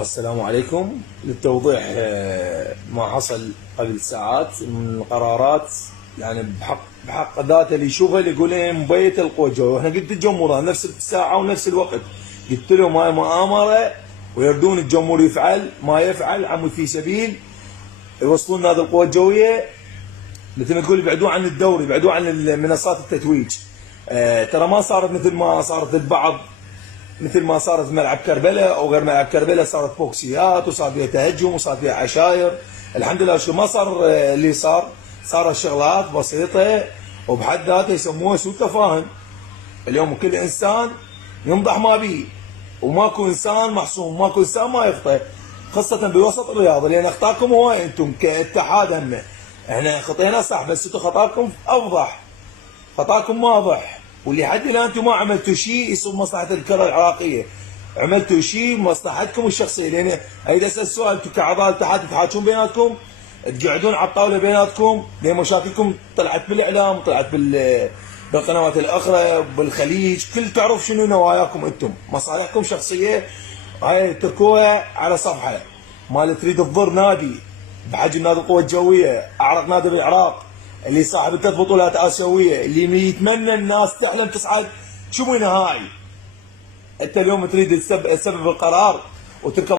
السلام عليكم. للتوضيح ما حصل قبل ساعات من القرارات، يعني بحق ذاته اللي يشوفه اللي يقول ايه مبيت القوى الجويه، واحنا قلت الجمهور نفس الساعه ونفس الوقت قلت لهم هاي مؤامره ويردون الجمهور يفعل ما يفعل عمود في سبيل يوصلون هذه القوى الجويه مثل ما تقول يبعدون عن الدوري، يبعدون عن منصات التتويج. ترى ما صارت مثل ما صارت البعض، مثل ما صارت في ملعب كربلاء او غير ملعب كربلاء، صارت بوكسيات وصار فيها تهجم وصار فيها عشاير. الحمد لله شو ما صار اللي صار شغلات بسيطه وبحد ذاته يسموها سوء تفاهم. اليوم كل انسان ينضح ما بيه، وماكو انسان محسوم، ماكو انسان ما يخطئ، خاصه بوسط الرياضه، لان اخطاكم هواي انتم كاتحاد هم. احنا خطينا صح، بس انتم خطاكم افضح، خطاكم واضح، واللي حد الان انتم ما عملتوا شيء يصب مصلحه الكره العراقيه، عملتوا شيء مصلحتكم الشخصيه. لان اريد اسال سؤال، انتم كاعضاء الاتحاد تتحاجون بيناتكم، تقعدون على الطاوله بيناتكم، لان مشاكلكم طلعت بالاعلام، طلعت بالقنوات الاخرى بالخليج، كل تعرف شنو نواياكم انتم، مصالحكم شخصيه هاي تركوها على صفحه. ما تريد تضر نادي بحجم نادي القوى الجويه، اعرق نادي بالعراق، اللي صاحب 3 بطولات اسيويه، اللي يتمنى الناس تحلم تصعد شبه نهائي. انت اليوم تريد تسبب القرار وتركب